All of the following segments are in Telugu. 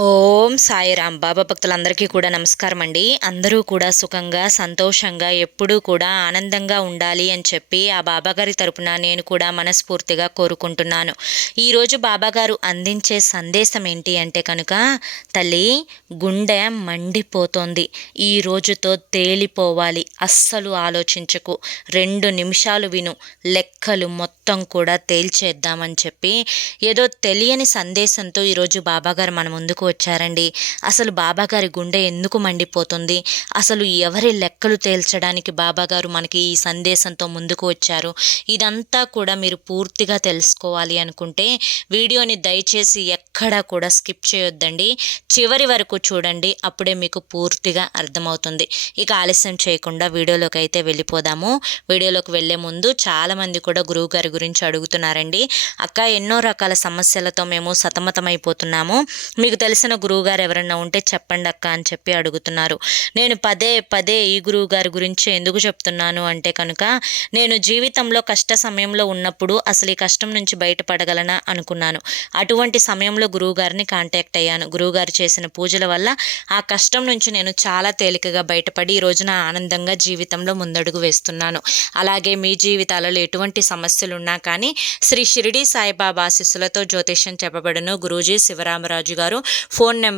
Oh. ఓం సాయిరామ్. బాబా భక్తులందరికీ కూడా నమస్కారం అండి. అందరూ కూడా సుఖంగా సంతోషంగా ఎప్పుడూ కూడా ఆనందంగా ఉండాలి అని చెప్పి ఆ బాబాగారి తరపున నేను కూడా మనస్ఫూర్తిగా కోరుకుంటున్నాను. ఈరోజు బాబాగారు అందించే సందేశం ఏంటి అంటే కనుక తల్లి గుండె మండిపోతోంది. ఈ రోజుతో తేలిపోవాలి. అస్సలు ఆలోచించకు. రెండు నిమిషాలు విను. లెక్కలు మొత్తం కూడా తేల్చేద్దామని చెప్పి ఏదో తెలియని సందేశంతో ఈరోజు బాబాగారు మన ముందుకు వచ్చారండి. అసలు బాబాగారి గుండె ఎందుకు మండిపోతుంది? అసలు ఎవరి లెక్కలు తేల్చడానికి బాబాగారు మనకి ఈ సందేశంతో ముందుకు వచ్చారు? ఇదంతా కూడా మీరు పూర్తిగా తెలుసుకోవాలి అనుకుంటే వీడియోని దయచేసి ఎక్కడా కూడా స్కిప్ చేయొద్దండి. చివరి వరకు చూడండి. అప్పుడే మీకు పూర్తిగా అర్థమవుతుంది. ఇక ఆలస్యం చేయకుండా వీడియోలోకి అయితే వెళ్ళిపోదాము. వీడియోలోకి వెళ్ళే ముందు చాలామంది కూడా గురువు గారి గురించి అడుగుతున్నారండి. అక్క ఎన్నో రకాల సమస్యలతో మేము సతమతమైపోతున్నాము. మీకు తెలిసిన గురువు గురువుగారు ఎవరన్నా ఉంటే చెప్పండి అక్క అని చెప్పి అడుగుతున్నారు. నేను పదే పదే ఈ గురువు గారి గురించి ఎందుకు చెప్తున్నాను అంటే కనుక నేను జీవితంలో కష్ట సమయంలో ఉన్నప్పుడు అసలు ఈ కష్టం నుంచి బయటపడగలనా అనుకున్నాను. అటువంటి సమయంలో గురువుగారిని కాంటాక్ట్ అయ్యాను. గురువుగారు చేసిన పూజల వల్ల ఆ కష్టం నుంచి నేను చాలా తేలికగా బయటపడి ఈ రోజున ఆనందంగా జీవితంలో ముందడుగు వేస్తున్నాను. అలాగే మీ జీవితాలలో ఎటువంటి సమస్యలు ఉన్నా కానీ శ్రీ షిరిడి సాయిబాబా ఆశీస్సులతో జ్యోతిష్యం చెప్పబడును. Guruji Sivaramaraju garu phone number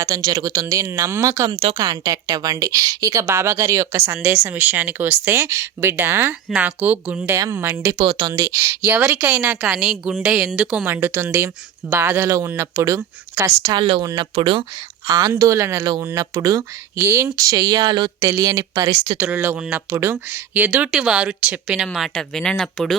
శాతం జరుగుతుంది. నమ్మకంతో కాంటాక్ట్ అవ్వండి. ఇక బాబాగారి యొక్క సందేశం విషయానికి వస్తే బిడ్డ నాకు గుండె మండిపోతుంది. ఎవరికైనా కానీ గుండె ఎందుకు మండుతుంది? బాధలో ఉన్నప్పుడు కష్టాల్లో ఉన్నప్పుడు ఆందోళనలో ఉన్నప్పుడు ఏం చెయ్యాలో తెలియని పరిస్థితులలో ఉన్నప్పుడు ఎదుటి వారు చెప్పిన మాట విననప్పుడు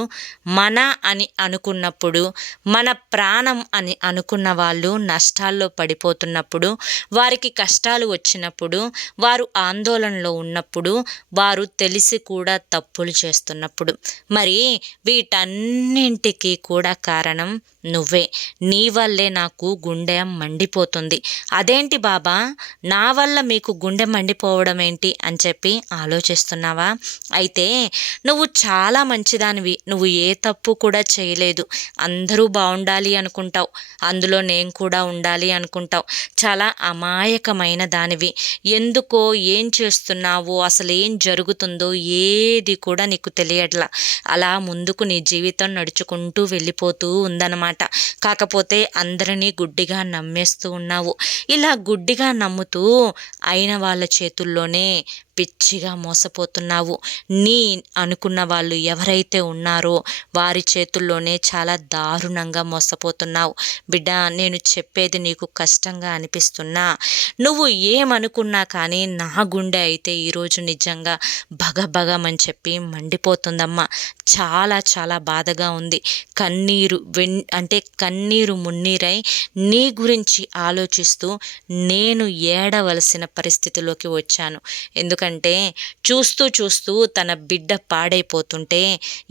మన అని అనుకున్నప్పుడు మన ప్రాణం అని అనుకున్న వాళ్ళు నష్టాల్లో పడిపోతున్నప్పుడు వారికి కష్టాలు వచ్చినప్పుడు వారు ఆందోళనలో ఉన్నప్పుడు వారు తెలిసి కూడా తప్పులు చేస్తున్నప్పుడు. మరి వీటన్నింటికి కూడా కారణం నువ్వే. నీ వల్లే నాకు గుండె మండిపోతుంది. అదేంటి బాబా? నా వల్ల మీకు గుండె మండిపోవడం ఏంటి అని చెప్పి ఆలోచిస్తున్నావా? అయితే నువ్వు చాలా మంచిదానివి. నువ్వు ఏ తప్పు కూడా చేయలేదు. అందరూ బాగుండాలి అనుకుంటావు. అందులో నేను కూడా ఉండాలి అనుకుంటావు. చాలా అమాయకమైన దానివి. ఎందుకో ఏం చేస్తున్నావో అసలు ఏం జరుగుతుందో ఏది కూడా నీకు తెలియట్లా. అలా ముందుకు నీ జీవితం నడుచుకుంటూ వెళ్ళిపోతూ ఉందన్నమాట. కాకపోతే అందరినీ గుడ్డిగా నమ్మేస్తూ ఉన్నావు. ఇలా గుడ్డిగా నమ్ముతూ అయిన వాళ్ళ చేతుల్లోనే పిచ్చిగా మోసపోతున్నావు. నీ అనుకున్న వాళ్ళు ఎవరైతే ఉన్నారో వారి చేతుల్లోనే చాలా దారుణంగా మోసపోతున్నావు. బిడ్డ నేను చెప్పేది నీకు కష్టంగా అనిపిస్తున్నా. నువ్వు ఏమనుకున్నా కానీ నా గుండె అయితే ఈరోజు నిజంగా భగభగమని చెప్పి మండిపోతుందమ్మా. చాలా చాలా బాధగా ఉంది. కన్నీరు వెన్ అంటే కన్నీరు మున్నీరై నీ గురించి ఆలోచిస్తూ నేను ఏడవలసిన పరిస్థితిలోకి వచ్చాను. ఎందుకంటే చూస్తూ చూస్తూ తన బిడ్డ పాడైపోతుంటే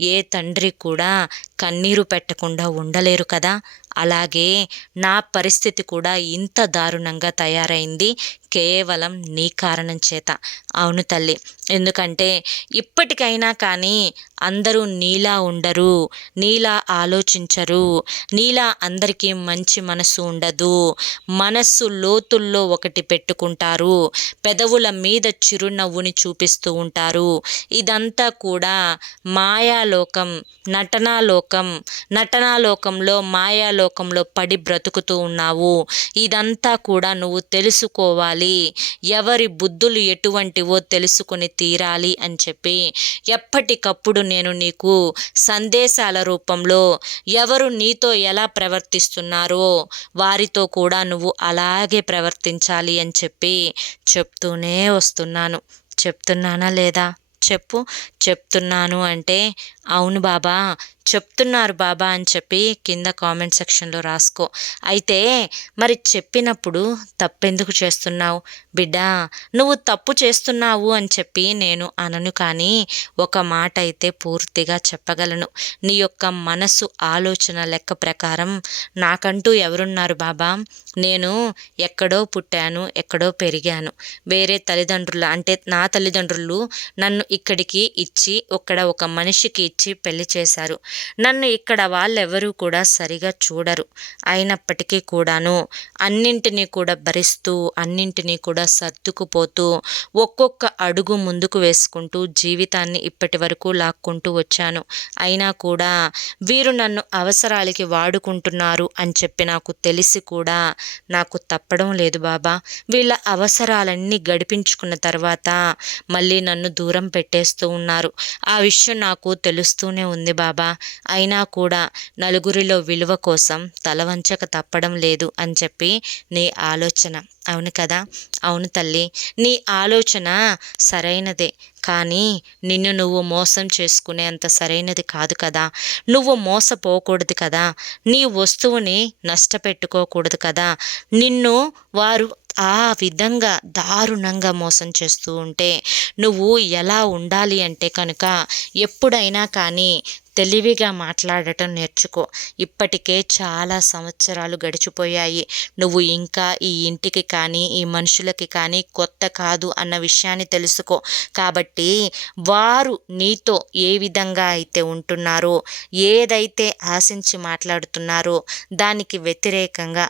ఏ తండ్రి కూడా కన్నీరు పెట్టకుండా ఉండలేరు కదా. అలాగే నా పరిస్థితి కూడా ఇంత దారుణంగా తయారైంది కేవలం నీ కారణం చేత. అవును తల్లి. ఎందుకంటే ఇప్పటికైనా కానీ అందరూ నీలా ఉండరు నీలా ఆలోచించరు నీలా అందరికీ మంచి మనసు ఉండదు. మనస్సు లోతుల్లో ఒకటి పెట్టుకుంటారు పెదవుల మీద చిరునవ్వుని చూపిస్తూ ఉంటారు. ఇదంతా కూడా మాయాలోకం నటనాలోకం నటనాలోకంలో మాయాలోకంలో పడి బ్రతుకుతూ ఉన్నావు. ఇదంతా కూడా నువ్వు తెలుసుకోవాలి. ఎవరి బుద్ధులు ఎటువంటివో తెలుసుకుని తీరాలి అని చెప్పి ఎప్పటికప్పుడు నేను నీకు సందేశాల రూపంలో ఎవరు నీతో ఎలా ప్రవర్తిస్తున్నారో వారితో కూడా నువ్వు అలాగే ప్రవర్తించాలి అని చెప్పి చెప్తూనే వస్తున్నాను. చెప్తున్నానా లేదా? చెప్పు. చెప్తున్నాను అంటే అవును బాబా చెప్తున్నారు బాబా అని చెప్పి కింద కామెంట్ సెక్షన్లో రాసుకో. అయితే మరి చెప్పినప్పుడు తప్పెందుకు చేస్తున్నావు? బిడ్డా నువ్వు తప్పు చేస్తున్నావు అని చెప్పి నేను అనను కానీ ఒక మాట అయితే పూర్తిగా చెప్పగలను. నీ యొక్క మనసు ఆలోచన లెక్క ప్రకారం నాకంటూ ఎవరున్నారు బాబా? నేను ఎక్కడో పుట్టాను ఎక్కడో పెరిగాను. వేరే తల్లిదండ్రులు అంటే నా తల్లిదండ్రులు నన్ను ఇక్కడికి ఇచ్చి ఇక్కడ ఒక మనిషికి ఇచ్చి పెళ్ళి చేశారు. నన్ను ఇక్కడ వాళ్ళెవరూ కూడా సరిగా చూడరు. అయినప్పటికీ కూడాను అన్నింటినీ కూడా భరిస్తూ అన్నింటినీ కూడా సర్దుకుపోతూ ఒక్కొక్క అడుగు ముందుకు వేసుకుంటూ జీవితాన్ని ఇప్పటి వరకు లాక్కుంటూ వచ్చాను. అయినా కూడా వీరు నన్ను అవసరాలకి వాడుకుంటున్నారు అని చెప్పి నాకు తెలిసి కూడా నాకు తప్పడం లేదు బాబా. వీళ్ళ అవసరాలన్నీ గడిపించుకున్న తర్వాత మళ్ళీ నన్ను దూరం పెట్టేస్తూ ఉన్నారు. ఆ విషయం నాకు తెలుస్తూనే ఉంది బాబా. అయినా కూడా నలుగురిలో విలువ కోసం తలవంచక తప్పడం లేదు అని చెప్పి నీ ఆలోచన. అవును కదా? అవును తల్లి. నీ ఆలోచన సరైనదే. కానీ నిన్ను నువ్వు మోసం చేసుకునే అంత సరైనది కాదు కదా. నువ్వు మోసపోకూడదు కదా. నీ వస్తువుని నష్టపెట్టుకోకూడదు కదా. నిన్ను వారు ఆ విధంగా దారుణంగా మోసం చేస్తూ ఉంటే నువ్వు ఎలా ఉండాలి అంటే కనుక ఎప్పుడైనా కానీ తెలివిగా మాట్లాడటం నేర్చుకో. ఇప్పటికే చాలా సంవత్సరాలు గడిచిపోయాయి. నువ్వు ఇంకా ఈ ఇంటికి కానీ ఈ మనుషులకి కానీ కొత్త కాదు అన్న విషయాన్ని తెలుసుకో. కాబట్టి వారు నీతో ఏ విధంగా అయితే ఉంటున్నారో ఏదైతే ఆశించి మాట్లాడుతున్నారో దానికి వ్యతిరేకంగా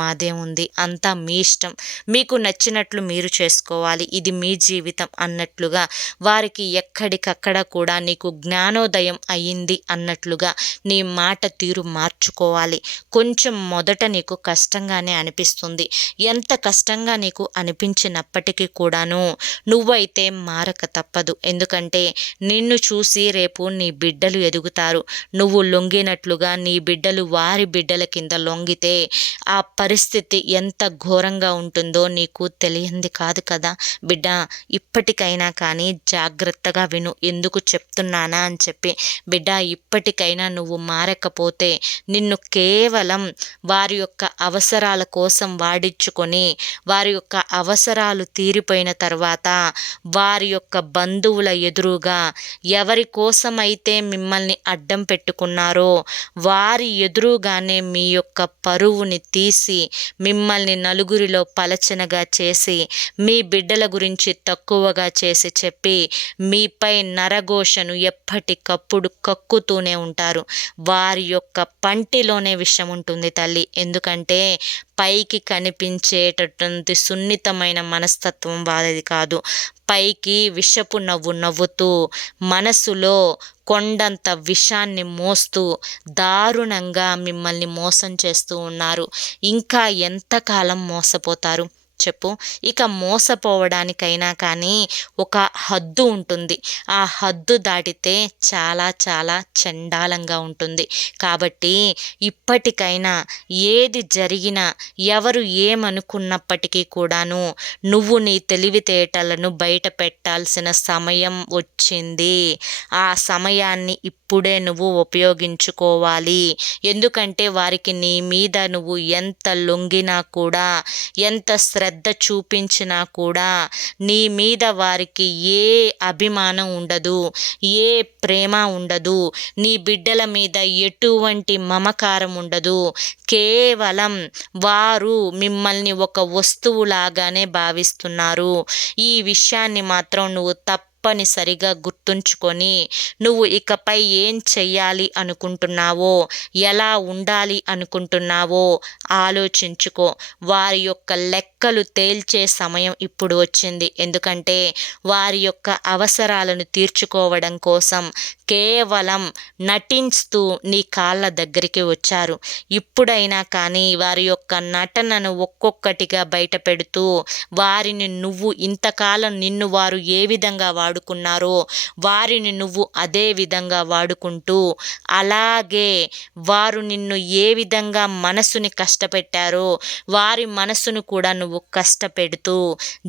మాదే ఉంది. అంతా మీ ఇష్టం. మీకు నచ్చినట్లు మీరు చేసుకోవాలి. ఇది మీ జీవితం అన్నట్లుగా వారికి ఎక్కడికక్కడ కూడా నీకు జ్ఞానోదయం అయ్యింది అన్నట్లుగా నీ మాట తీరు మార్చుకోవాలి. కొంచెం మొదట నీకు కష్టంగానే అనిపిస్తుంది. ఎంత కష్టంగా నీకు అనిపించినప్పటికీ కూడాను నువ్వైతే మారక తప్పదు. ఎందుకంటే నిన్ను చూసి రేపు నీ బిడ్డలు ఎదుగుతారు. నువ్వు లొంగినట్లుగా నీ బిడ్డలు వారి బిడ్డల కింద లొంగితే ఆ పరిస్థితి ఎంత ఘోరంగా ఉంటుందో నీకు తెలియంది కాదు కదా. బిడ్డ ఇప్పటికైనా కానీ జాగ్రత్తగా విను. ఎందుకు చెప్తున్నానా అని చెప్పి బిడ్డ ఇప్పటికైనా నువ్వు మారకపోతే నిన్ను కేవలం వారి యొక్క అవసరాల కోసం వాడించుకొని వారి యొక్క అవసరాలు తీరిపోయిన తర్వాత వారి యొక్క బంధువుల ఎదురుగా ఎవరి కోసమైతే మిమ్మల్ని అడ్డం పెట్టుకున్నారో వారి ఎదురుగానే మీ యొక్క పరువుని తీసి మిమ్మల్ని నలుగురిలో పలచనగా చేసి మీ బిడ్డల గురించి తక్కువగా చేసి చెప్పి మీపై నరఘోషను ఎప్పటికప్పుడు తొక్కుతూనే ఉంటారు. వారి యొక్క పంటిలోనే విషం ఉంటుంది తల్లి. ఎందుకంటే పైకి కనిపించేటటువంటి సున్నితమైన మనస్తత్వం వారిది కాదు. పైకి విషపు నవ్వు నవ్వుతూ మనసులో కొండంత విషాన్ని మోస్తూ దారుణంగా మిమ్మల్ని మోసం చేస్తూ ఉన్నారు. ఇంకా ఎంతకాలం మోసపోతారు? చెప్పు. ఇక మోసపోవడానికైనా కానీ ఒక హద్దు ఉంటుంది. ఆ హద్దు దాటితే చాలా చాలా చండాలంగా ఉంటుంది. కాబట్టి ఇప్పటికైనా ఏది జరిగినా ఎవరు ఏమనుకున్నప్పటికీ కూడాను నువ్వు నీ తెలివితేటలను బయట పెట్టాల్సిన సమయం వచ్చింది. ఆ సమయాన్ని ఇప్పుడే నువ్వు ఉపయోగించుకోవాలి. ఎందుకంటే వారికి నీ మీద నువ్వు ఎంత లొంగినా కూడా ఎంత శ్రద్ధ శ్రద్ధ చూపించినా కూడా నీ మీద వారికి ఏ అభిమానం ఉండదు ఏ ప్రేమ ఉండదు. నీ బిడ్డల మీద ఎటువంటి మమకారం ఉండదు. కేవలం వారు మిమ్మల్ని ఒక వస్తువులాగానే భావిస్తున్నారు. ఈ విషయాన్ని మాత్రం నువ్వు తప్ప తప్పనిసరిగా గుర్తుంచుకొని నువ్వు ఇకపై ఏం చెయ్యాలి అనుకుంటున్నావో ఎలా ఉండాలి అనుకుంటున్నావో ఆలోచించుకో. వారి యొక్క లెక్కలు తేల్చే సమయం ఇప్పుడు వచ్చింది. ఎందుకంటే వారి యొక్క అవసరాలను తీర్చుకోవడం కోసం కేవలం నటిస్తూ నీ కాళ్ళ దగ్గరికి వచ్చారు. ఇప్పుడైనా కానీ వారి యొక్క నటనను ఒక్కొక్కటిగా బయటపెడుతూ వారిని నువ్వు ఇంతకాలం నిన్ను వారు ఏ విధంగా వాడుకున్నారో వారిని నువ్వు అదే విధంగా వాడుకుంటూ అలాగే వారు నిన్ను ఏ విధంగా మనసుని కష్టపెట్టారో వారి మనసును కూడా నువ్వు కష్టపెడుతూ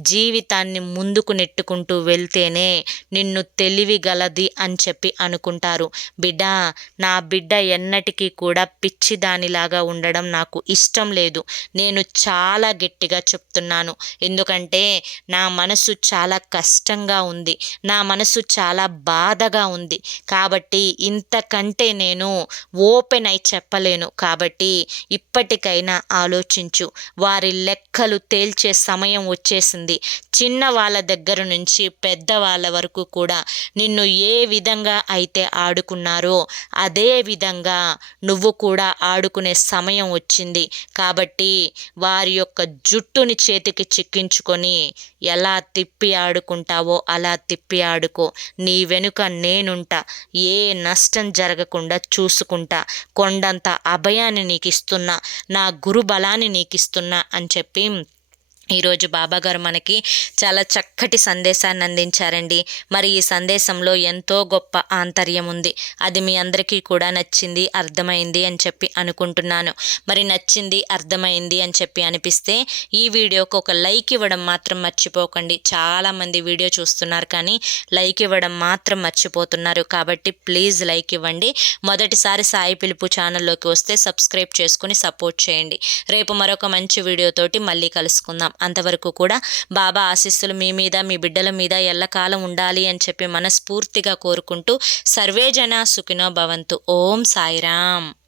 జీవితాన్ని ముందుకు నెట్టుకుంటూ వెళ్తేనే నిన్ను తెలివిగలది అని చెప్పి అనుకుంటారు. బిడ్డ నా బిడ్డ ఎన్నటికీ కూడా పిచ్చిదానిలాగా ఉండడం నాకు ఇష్టం లేదు. నేను చాలా గట్టిగా చెప్తున్నాను. ఎందుకంటే నా మనసు చాలా కష్టంగా ఉంది. నా మనసు చాలా బాధగా ఉంది. కాబట్టి ఇంతకంటే నేను ఓపెన్ అయి చెప్పలేను. కాబట్టి ఇప్పటికైనా ఆలోచించు. వారి లెక్కలు తేల్చే సమయం వచ్చేసింది. చిన్న వాళ్ళ దగ్గర నుంచి పెద్ద వాళ్ళ వరకు కూడా నిన్ను ఏ విధంగా అయితే ఆడుకున్నారో అదే విధంగా నువ్వు కూడా ఆడుకునే సమయం వచ్చింది. కాబట్టి వారి యొక్క జుట్టుని చేతికి చిక్కించుకొని ఎలా తిప్పి ఆడుకుంటావో అలా తిప్పి ఆడుకో. నీ వెనుక నేనుంటా. ఏ నష్టం జరగకుండా చూసుకుంటా. కొండంత అభయాన్ని నీకు ఇస్తున్నా నా గురు బలాన్ని నీకు ఇస్తున్నా అని చెప్పి ఈరోజు బాబాగారు మనకి చాలా చక్కటి సందేశాన్ని అందించారండి. మరి ఈ సందేశంలో ఎంతో గొప్ప ఆంతర్యం ఉంది. అది మీ అందరికీ కూడా నచ్చింది అర్థమైంది అని చెప్పి అనుకుంటున్నాను. మరి నచ్చింది అర్థమైంది అని చెప్పి అనిపిస్తే ఈ వీడియోకు ఒక లైక్ ఇవ్వడం మాత్రం మర్చిపోకండి. చాలామంది వీడియో చూస్తున్నారు కానీ లైక్ ఇవ్వడం మాత్రం మర్చిపోతున్నారు. కాబట్టి ప్లీజ్ లైక్ ఇవ్వండి. మొదటిసారి సాయి పిలుపు ఛానల్లోకి వస్తే సబ్స్క్రైబ్ చేసుకుని సపోర్ట్ చేయండి. రేపు మరొక మంచి వీడియోతోటి మళ్ళీ కలుసుకుందాం. అంతవరకు కూడా బాబా ఆశీస్సులు మీ మీద మీ బిడ్డల మీద ఎల్లకాలం ఉండాలి అని చెప్పి మనస్ఫూర్తిగా కోరుకుంటూ సర్వేజన సుఖినో భవంతు. ఓం సాయిరామ్.